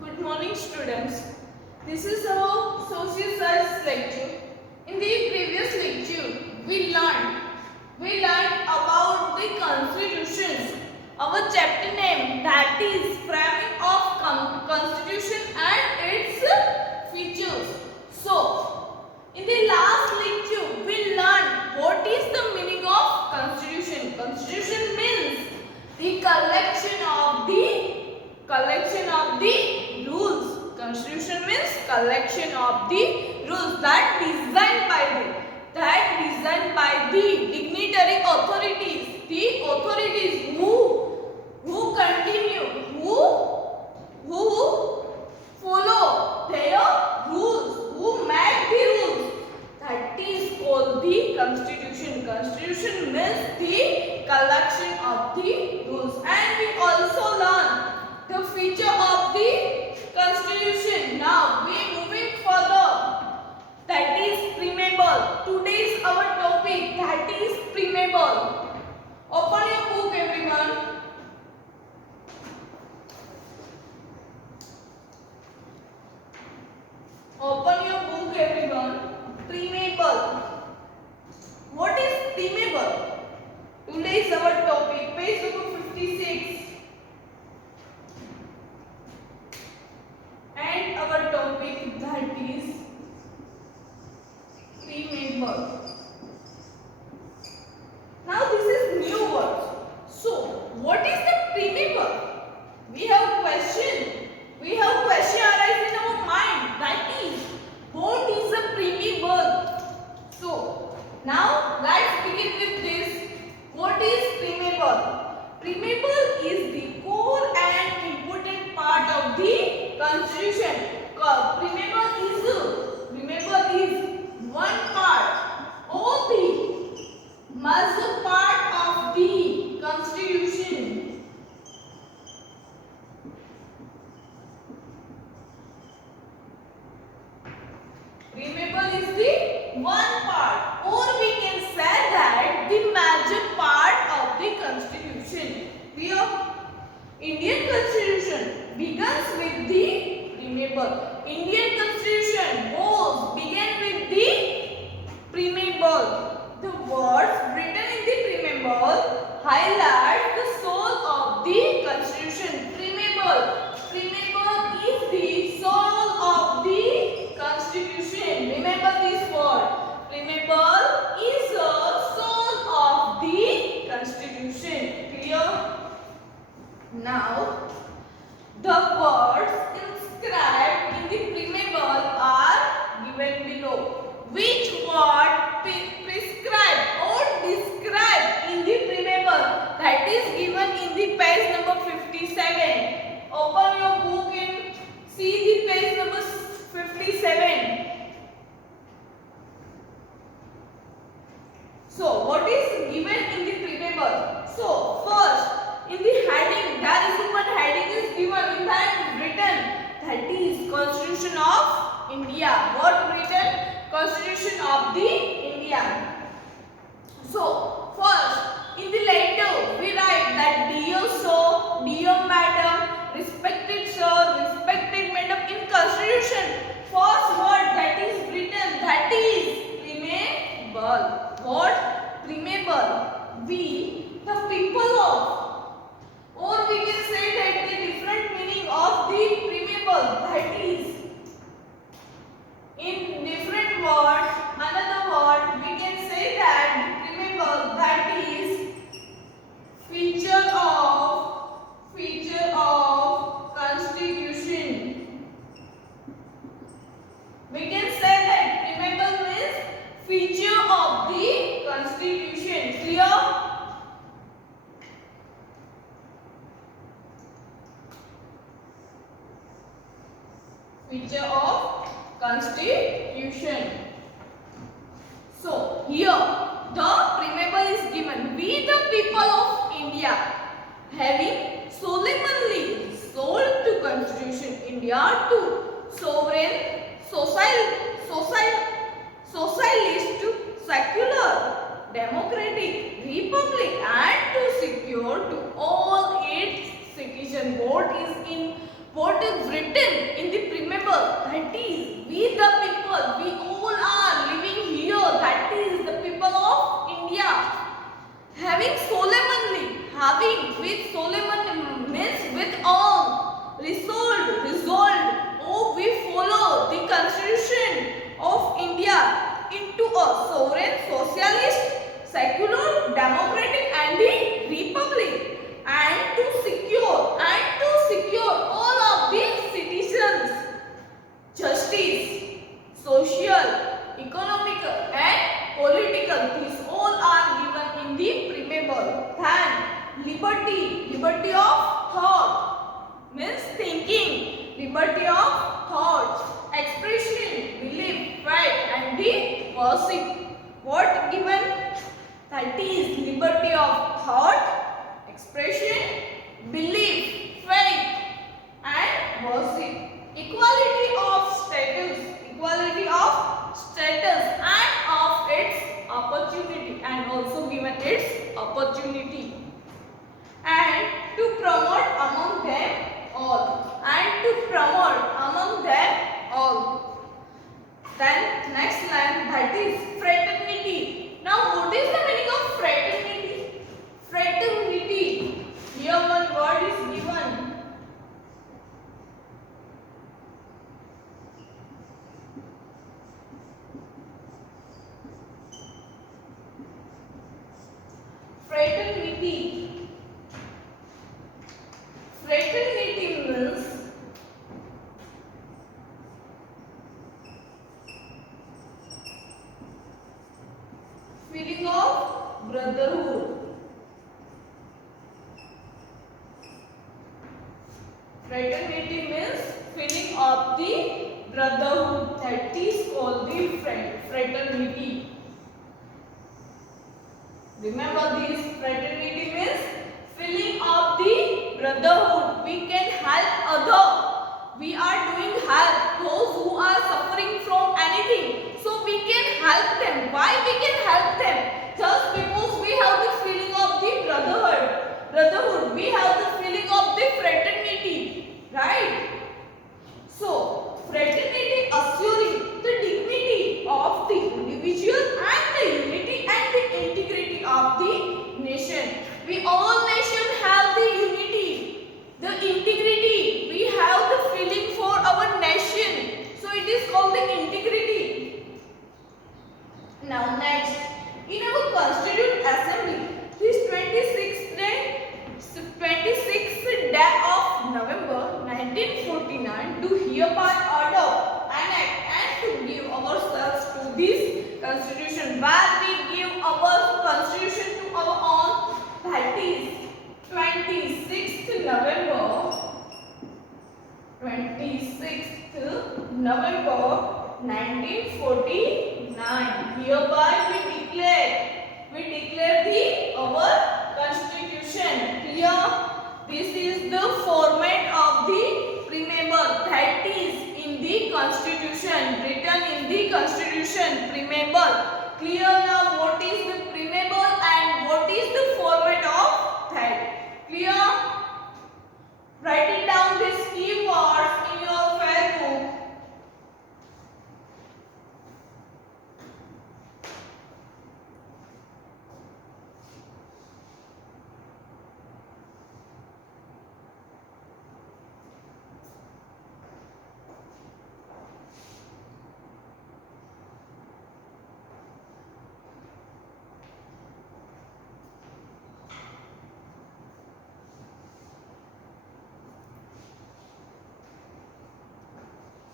Good morning, students. This is our social science lecture. In the previous lecture, we learned about the constitutions. Our chapter name, that is framing of constitution and its features. So, in the last lecture, we learned what is the meaning of constitution. Constitution means the collection of the rules. Constitution means collection of the rules that designed by the dignitary authorities, the authorities who continue, who follow their rules, who make the rules. That is called the constitution. Constitution means the collection of the rules. And we also learn the feature of the constitution. Now we moving further. That is preamble. Today is our topic. That is preamble. Open your book, everyone. Open your book, everyone. Preamble. What is preamble? Today is our topic. Page number 56. And our topic, that is preamble. Now this is new word. So what is the preamble? We have question arise in our mind. That is, what is a preamble? So now let's begin with this. What is preamble? Preamble is the core and important part of the constitution. Preamble is one part or the major part of the constitution. Preamble is the one part, or we can say that the major part of the constitution. Indian constitution begins with the preamble. Indian constitution began with the preamble. The words written in the preamble highlight the soul of the constitution. Preamble is the soul of the constitution. Remember this word. Preamble is the soul of the constitution. Clear? Now, the words inscribed in the preamble are given below. Which word prescribe or describe in the preamble? That is given in the page number 57. Open your book and see the page number 57. So, what is given in the preamble? So, first, in the heading, there is one heading is given. In that written, that is Constitution of India. What written? Constitution of the India. So, first, in the letter, we write that Dear Sir, Dear Madam, Respected Sir, Respected Madam. In Constitution, first word that is written, that is preamble. What? Preamble. We, the people of, or we can say that the different meaning of the preamble, that is in different words, another word we can say that the preamble, that is feature of constitution. We can say that preamble means feature of the constitution. Clear? Feature of constitution. So here the preamble is given. We the people of India, having solemnly sold to Constitution India to sovereign, socialist, secular, democratic, republic, and to secure to all its citizens what is in what is written in the preamble? That is, we the people, we all are living here. That is the people of India. Having with solemnly means with all, resolved. Oh, we follow the Constitution of India into a sovereign, socialist, secular, democratic, and the republic, and to secure all of the citizens justice, social, economical, and political. These all are given in the preamble. Then liberty of thought means thinking, liberty of thought, expression, belief, faith, and the worship. What given? That is liberty of thought, expression, belief, faith, and worship. Equality of status and of its opportunity, and also given its opportunity, and to promote among them all, Then next line, that is fraternity. Now what is the meaning of fraternity? Fraternity. Here one word is given. Fraternity. Fraternity means feeling of brotherhood. Fraternity means feeling of the brotherhood. That is called the fraternity. Remember this, fraternity means feeling of the brotherhood. We can help other. We are doing help those who are suffering from anything. So we can help them. Why we can help them? Just because we have the feeling of the brotherhood. We have the feeling of the fraternity. Right? So, fraternity assuring the dignity of the individual and the unity and the integrity of the nation. We all nations have the unity, the integrity. We have the feeling for our nation. So, it is called the integrity. Now, next, in our Constituent Assembly, this 26th day of November 1949 to hereby order an act and to give ourselves to this constitution, where we give our constitution to our own. That is 26th November 1949. Hereby we declare our constitution. Clear? This is the format of the preamble, that is in the constitution, written in the constitution preamble. Clear now what is the preamble and what is the format of that? Clear? Write it down these keywords in your fair book.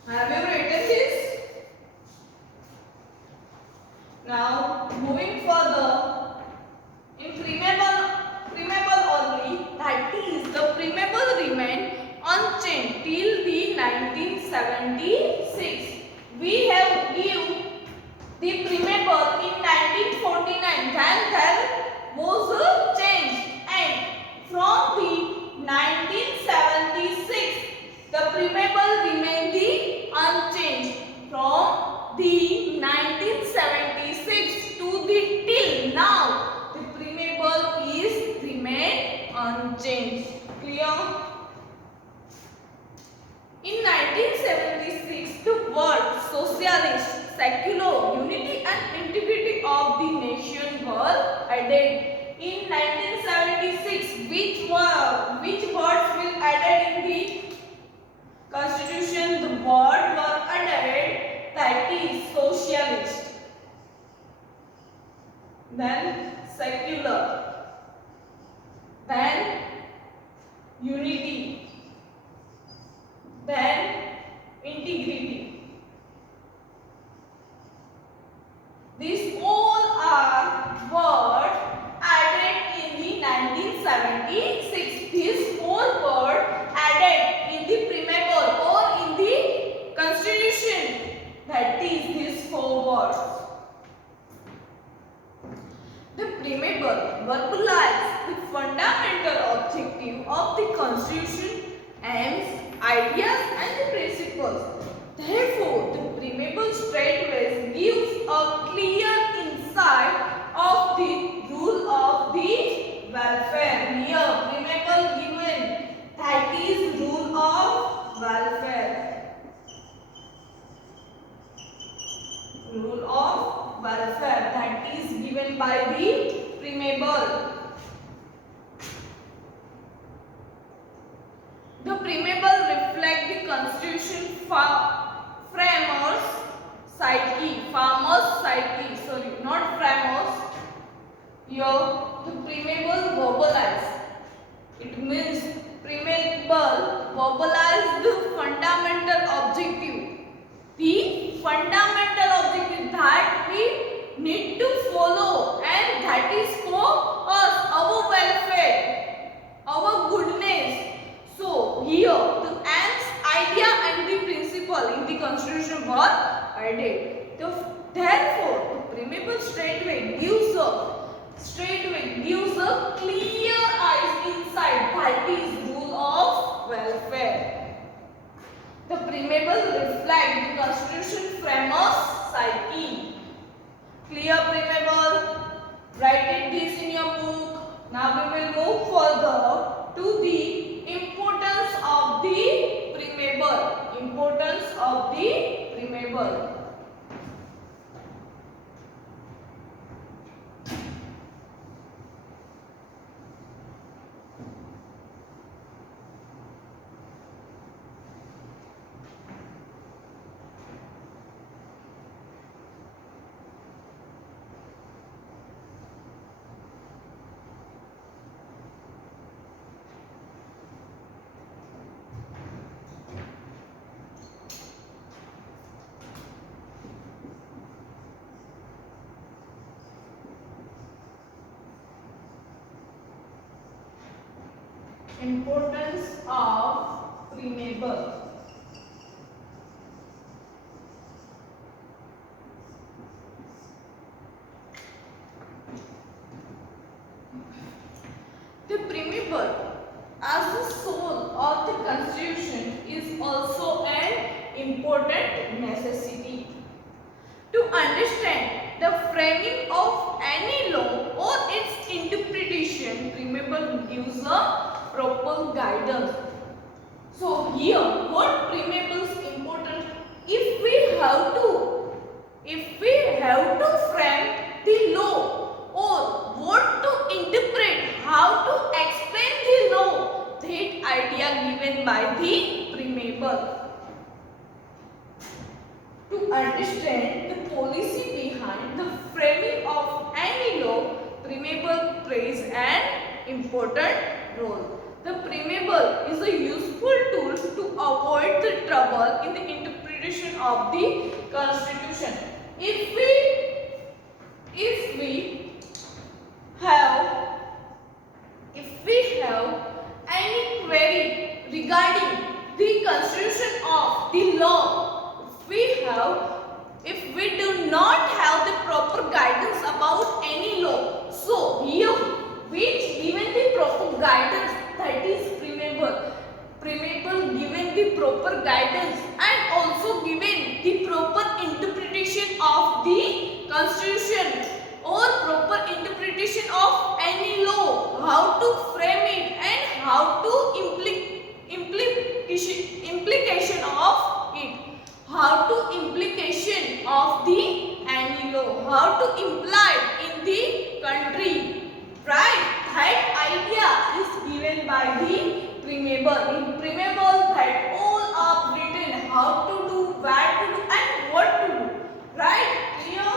Have you written this? Now, moving further, in preamble only, that is, the preamble remained unchanged till the 1976. We have given the preamble in 1949. Then there was a change, and from the 1976, the preamble remained unchanged. From the 1976 to the till now, the preamble is remained unchanged. Clear? 1976, the word socialist, secular, unity and integrity of the nation were added. In 1976, which words will added in the Constitution? The word were added, that is socialist, then secular, then unity, then integrity. These all are words added in the 1976. These four words added in the preamble or in the Constitution. That is these four words. The preamble verbalizes the fundamental objective of the Constitution, aims, ideas and the principles. Therefore, the preamble straightway gives a clear insight of the rule of the welfare. Here, preamble given, that is rule of welfare. Rule of welfare, that is given by the preamble. The preamble reflects the Constitution framers' psyche, not framers. Here, the preamble verbalize. It means preamble verbalize the fundamental objective. The fundamental objective that we need to follow, and that is for us, our welfare, our goodness. So here the aims, idea and the principle in the Constitution were added. Therefore, the preamble straightway gives a clear insight, that is rule of welfare. The preamble reflects the Constitution framers' psyche. Clear preamble? Write it this in your book. Now we will move further to the importance of the preamble. Importance of the preamble. Importance of preamble. The preamble, as the soul of the Constitution, is also an important necessity. To understand the framing of any law or its interpretation, preamble gives a proper guidance. So here, what preamble is important? If we have to frame the law or what to interpret, how to explain the law, that idea given by the preamble. To understand the policy behind the framing of any law, preamble plays an important role. The preamble is a useful tool to avoid the trouble in the interpretation of the Constitution. If we have any query regarding the Constitution of the law, if we do not have the proper guidance about any law, so here which given the proper guidance, that is preamble. Preamble given the proper guidance and also given the proper interpretation of the Constitution or proper interpretation of any law, how to frame it and how to implication of how to implication of the any law, how to imply in the country, right? That idea is given by the preamble. In preamble, that all are written how to do, where to do, and what to do, right? Clear?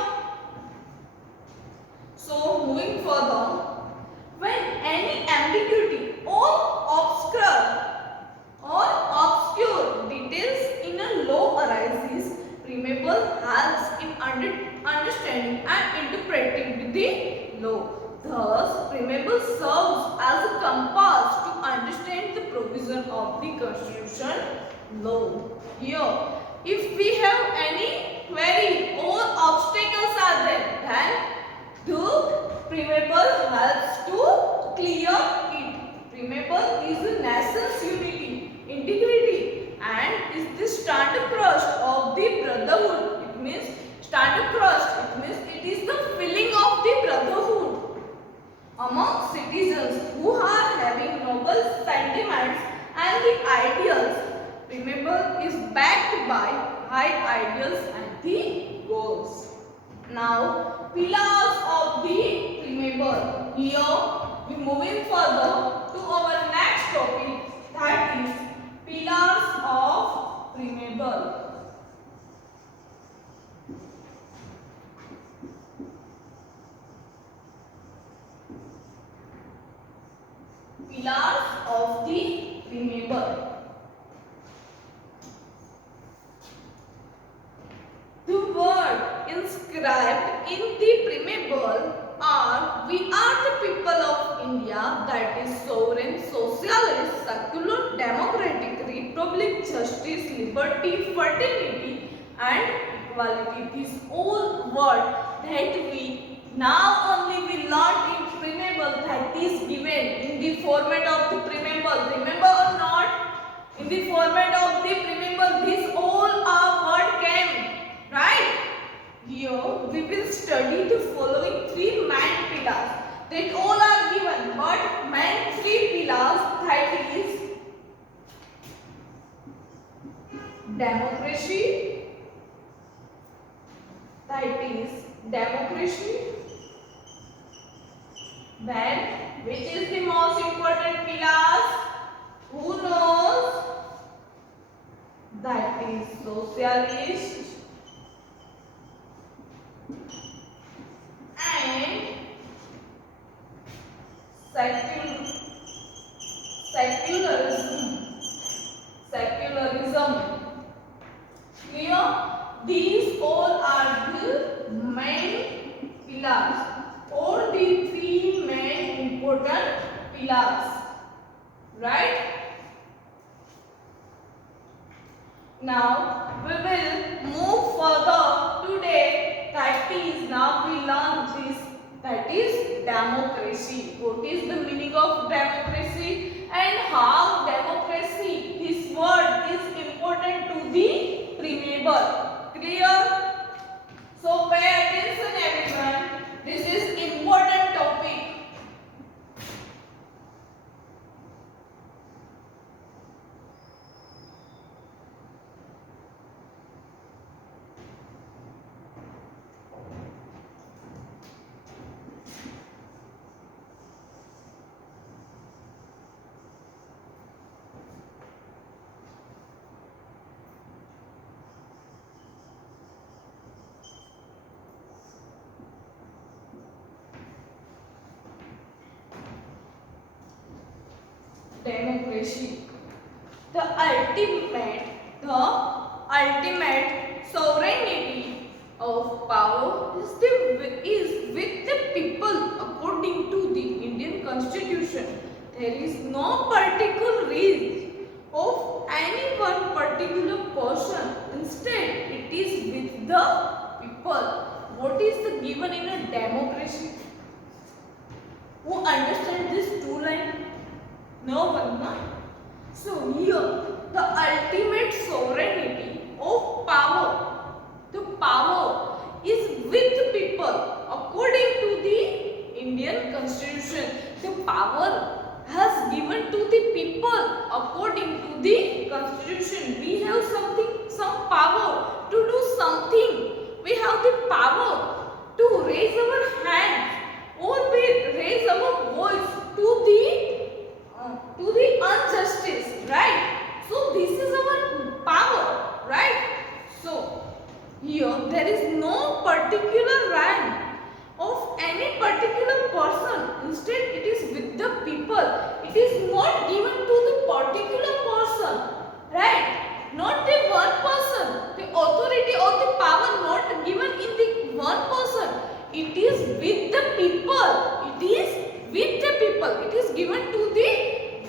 So moving further, when any ambiguity or obscure details in a law arises, preamble helps in understanding and interpreting the law. Thus, preamble serves as a compass to understand the provision of the constitution law. Here, if we have any query or obstacles are there, then the preamble helps to clear it. Preamble is the nation's unity, integrity, and is the standard trust of the brotherhood. It means standard trust. It means it is the feeling of the brotherhood among citizens who are having noble sentiments and the ideals. Preamble is backed by high ideals and the goals. Now, pillars of the preamble. Here, we moving further to our next topic, that is pillars of preamble. Pillars of the preamble. The word inscribed in the preamble are, we are the people of India, that is sovereign, socialist, secular, democratic, republic, justice, liberty, fraternity and equality. These all words that we now only we learned in preamble, that is given in the format of the preamble. Remember or not? In the format of the preamble, these all are word came. Right? Here we will study the following three main pillars. That all are given, but main three pillars, that is democracy, then which is the most important pillars? Who knows? That is socialist and secularism. Clear? These all are the main pillars, or the three main important pillars. Right? Now we will move further today, that is now we learn this, that is democracy. What is the meaning of democracy and how democracy, this word is important to the preamble. Clear? So pay attention everyone. This is important topic. Democracy. The ultimate sovereignty of power is with the people according to the Indian Constitution. There is no particular reason of any one particular person. Instead, it is with the people. What is the given in a democracy? Who understands this two line? No one, no? So here, the ultimate sovereignty of power, the power is with people according to the Indian Constitution. The power has given to the people according to the Constitution. We have some power something, we have the power to raise our hands or we raise our voice to the injustice, right? So this is our power, right? So here there is no particular rank of any particular person. Instead, it is with the people. It is not given to the particular person, right? Not the one person. The authority or the power not given in the one person. It is with the people. It is with the people. It is given to the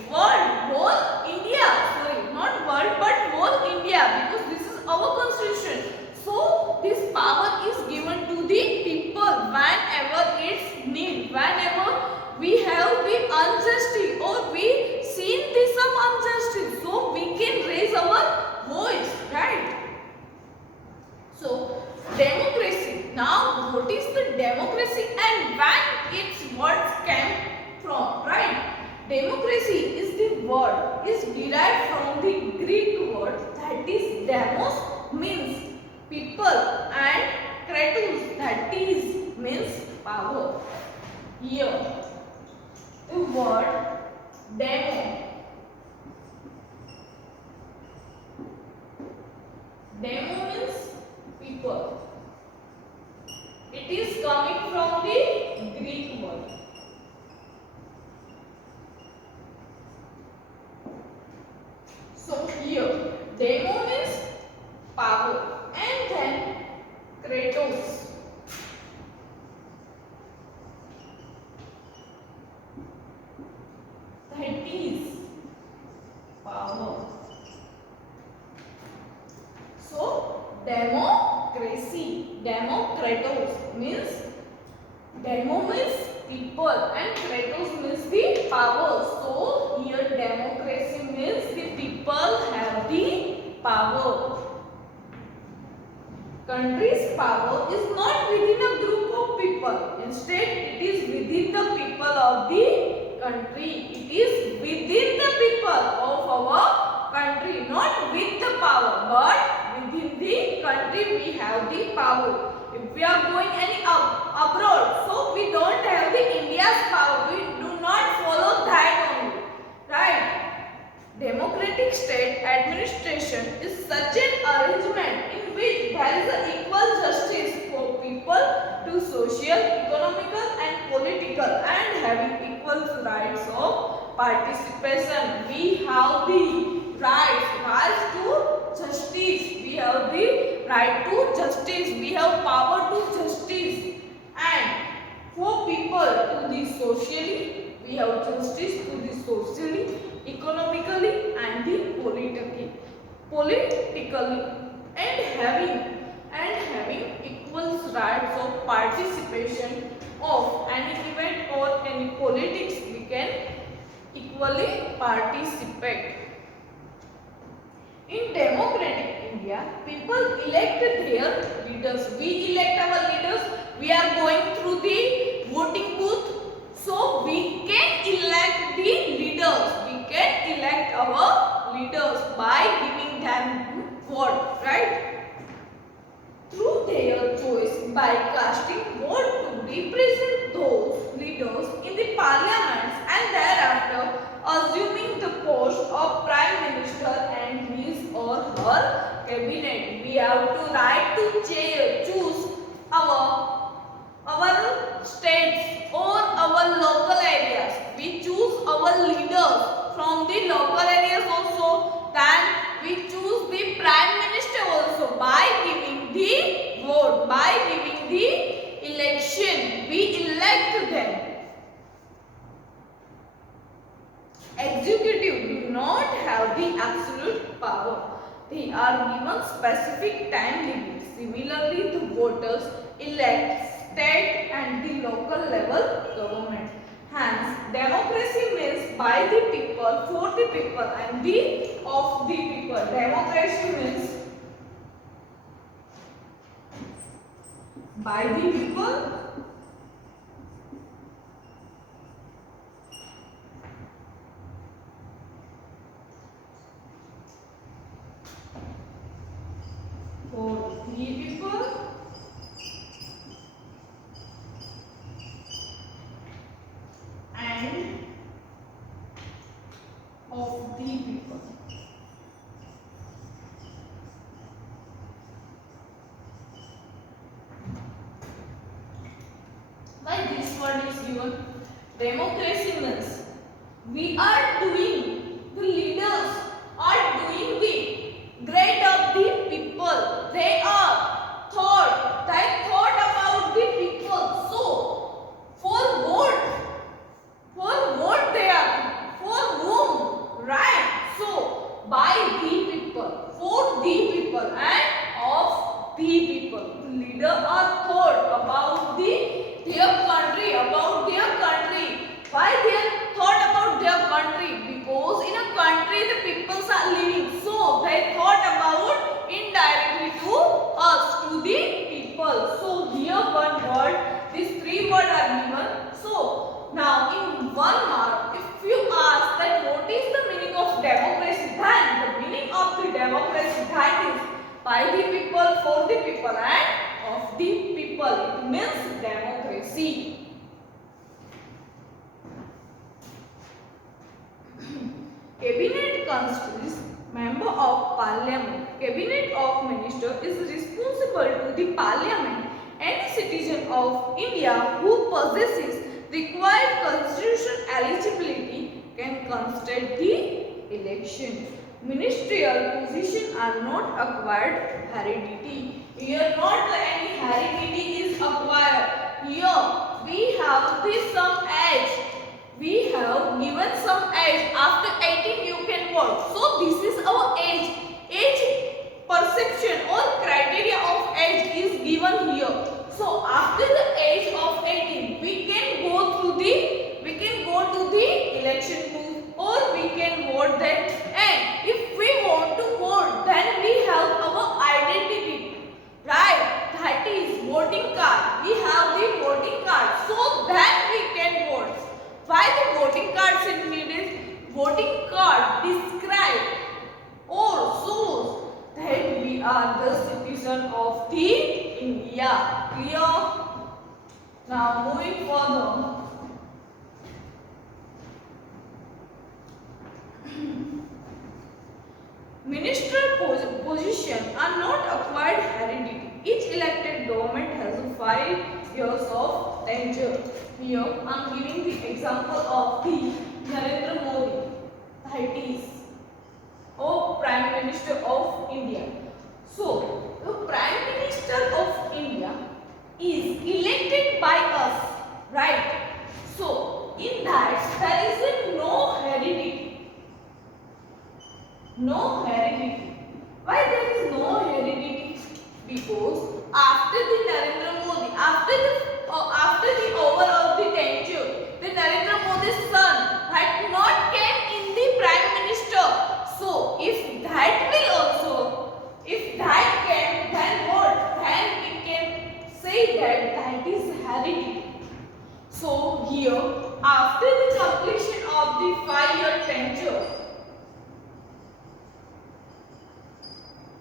world, whole India. Sorry, not world but whole India, because this is our constitution. So this power is given to the people whenever it's need, whenever we have the injustice or we seen this some injustice, so we can raise our voice, right? So democracy. Now what is the democracy and when its words came from, right? Democracy is the word is derived from the Greek word that is demos, means people, and kratos, that is means power. Here the word demo means people. It is coming from the Greek word. So here demo means power, and then kratos, that is power. So democracy, kratos means demo means people and kratos means the power. So here democracy means the people have the power. Country's power is not within a group of people. Instead, it is within the people of the country. It is within the people of our country, not with the power, but within the country we have the power. If we are going any abroad, so we don't have the India's power. We do not follow that only, right? Democratic state administration is such an arrangement in which there is an equal justice for people to social, economical and political, and having equal rights of participation. We have the rights to justice. We have the right to justice. We have power to justice. And for people to the socially, we have justice to the socially, economically and the politically, and having equal rights of participation of any event or any politics. We can equally participate. In democratic India, people elect their leaders. We elect our leaders. We are going through the voting booth, so we can elect the leaders. We can elect our leaders by giving them vote, right? Through their choice, by casting vote to represent those leaders in the parliaments, and thereafter assuming the post of prime minister and his or her cabinet. We have to right to choose our states or our local areas. We choose our leaders from the local areas also. Then we choose the prime minister also by giving the vote, by giving the election. We elect them. Executive do not have the absolute power. They are given specific time limits. Similarly, the voters elect state and the local level government. Hence, democracy means by the people, for the people and the of the people. Democracy means by the people, for the people and of the people. Why this word is given? Democracy means we are doing, the leaders are doing the great of the people. They are thought about the people. So, for what they are, for whom, right? So, by the people, for the people and of the people. The leader are thought about about their country. Why they are thought about their country? Because in a country the peoples are living. So they thought about indirectly to us, to the people. So here one word, these three words are given. So now in 1 mark, if you ask that what is the meaning of democracy, then the meaning of the democracy that is by the people, for the people and of the people. It means democracy. Cabinet constitutes member of parliament. Cabinet of minister is responsible to the parliament. Any citizen of India who possesses required constitutional eligibility can contest the election. Ministerial positions are not acquired heredity. Here not any heredity is acquired. Here we have this some age. We have given some age. After 18 you can vote. So this is our age. Age perception or criteria of age is given here. So after the age of 18 we can go to the election booth or we can vote that, and if we want to vote then we have our identity, right? That is voting card. We have the voting card, so then we can vote. Why the voting card is needed? Voting card describe or shows that we are the citizen of the India. Clear? Now moving further. Ministerial positions are not acquired heredity. Each elected government has 5 years of tenure. Here I am giving the example of the Narendra Modi, that is Prime Minister of India. So the Prime Minister of India is elected by us, right? So in that there is no heredity. No heredity. Why there is no heredity? Because after the Narendra Modi, after the over of the tenure, the Narendra Modi's son had not came in the Prime Minister. So if that came, then what? Then we can say that is heredity. So here, after the completion of the 5-year tenure,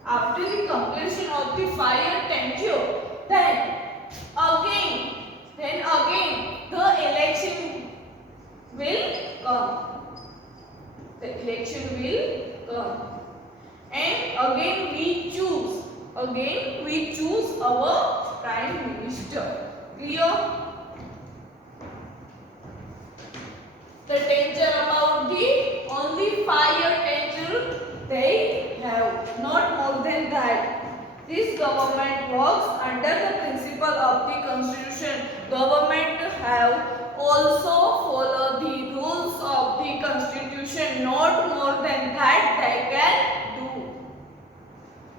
after the completion of the 5-year tenure, then again the election will come. The election will come. And again we choose our Prime Minister. Clear? The tenure about the only 5-year tenure they have, not more than that. This government works under the principle of the constitution. Government have also follow the rules of the constitution, not more than that they can do.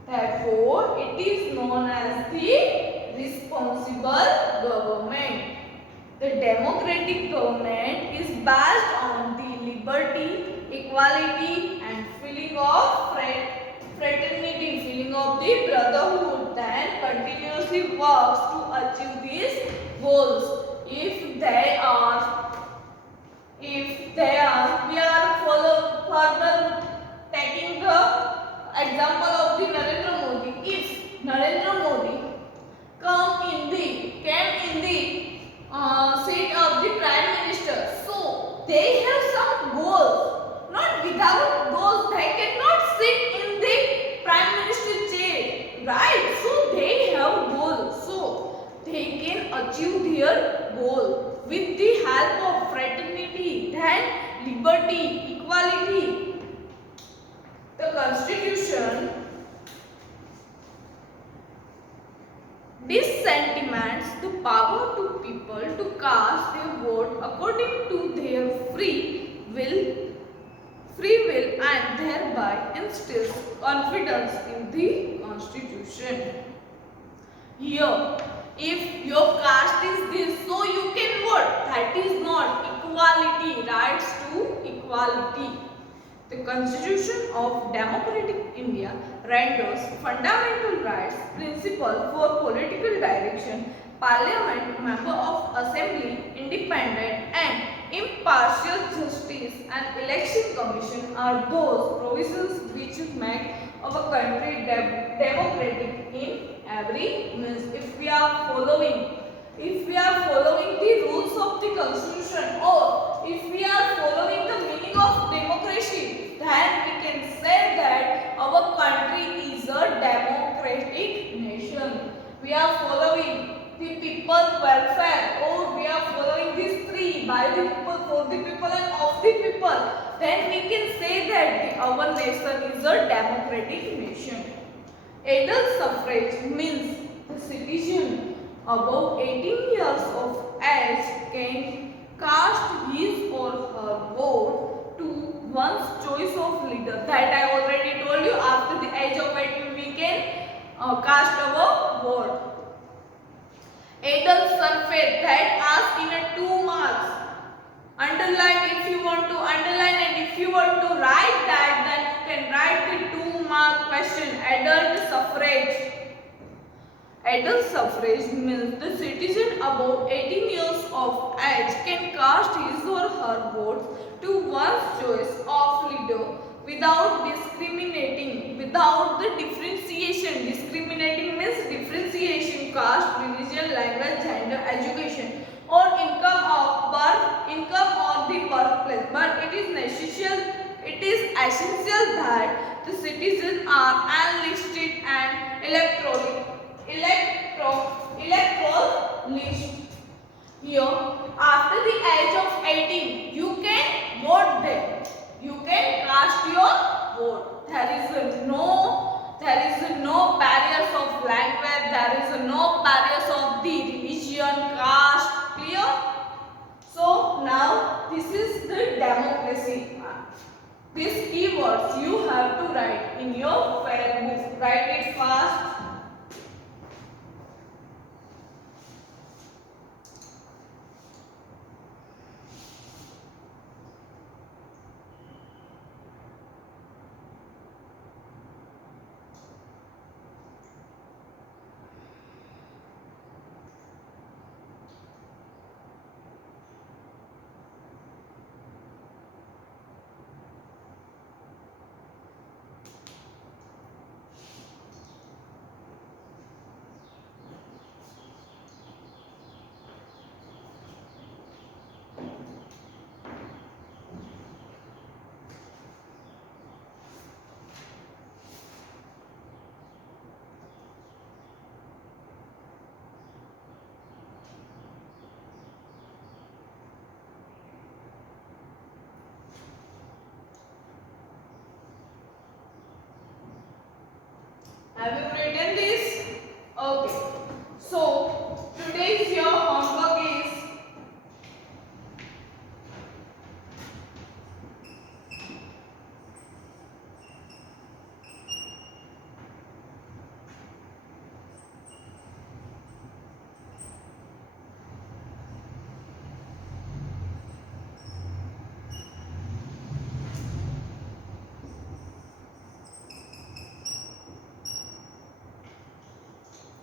Therefore, it is known as the responsible government. The democratic government is based on the liberty, equality and feeling of fraternity, feeling of the brotherhood, then continuously works to achieve these goals. If we are further taking the example of the Narendra Modi. If Narendra they have some goals. Not without goals, they cannot sit in the prime minister chair, right? So they have goals. So they can achieve their goal with the help of fraternity, then liberty, equality. The Constitution this sentiments the power to people to cast their vote according to their free will and thereby instills confidence in the Constitution. Here, if your caste is this, so you can vote. That is not equality, rights to equality. The Constitution of Democratic India renders fundamental rights principle for political direction, parliament, member of assembly, independent and impartial justice and election commission are those provisions which make our country democratic in every means. If we are following the rules of the Constitution, or if we are following the meaning of democracy, then we can say that our country is a democratic nation. We are following the people's welfare, or we are following these three: by the people, for the people and of the people. Then we can say that our nation is a democratic nation. Adult suffrage means the citizen above 18 years of age can cast his or her vote to one's choice of leader. That I already told you, after the age of 18 we can cast our vote. Adult suffrage, that asks in a 2 marks. Underline if you want to underline, and if you want to write that, then you can write the 2-mark question. Adult suffrage. Adult suffrage means the citizen above 18 years of age can cast his or her vote to one's choice of leader without discriminating, without the differentiation. Discriminating means differentiation: caste, religion, language, gender, education, or income or the birthplace. But it is essential that the citizens are enlisted and electoral list. Here, after the age of 18, you can vote there. You can cast your vote. There is no barriers of language. There is no barriers of the religion, caste. Clear? So now this is the democracy. These keywords you have to write in your fair book. Write it fast. Have you written this? Okay. So today's your homework is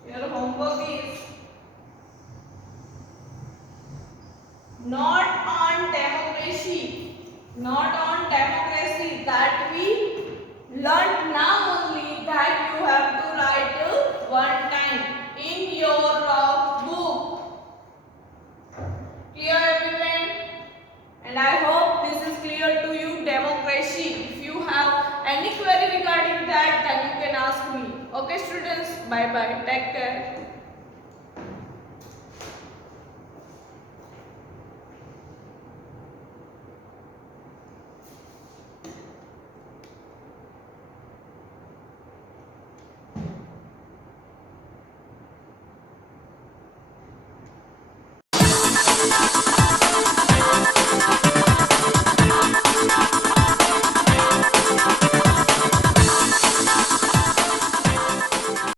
your homework is not on democracy, that we learnt now only, that you have to write one time in your book. Clear everyone? And I hope Okay students, bye bye, take care.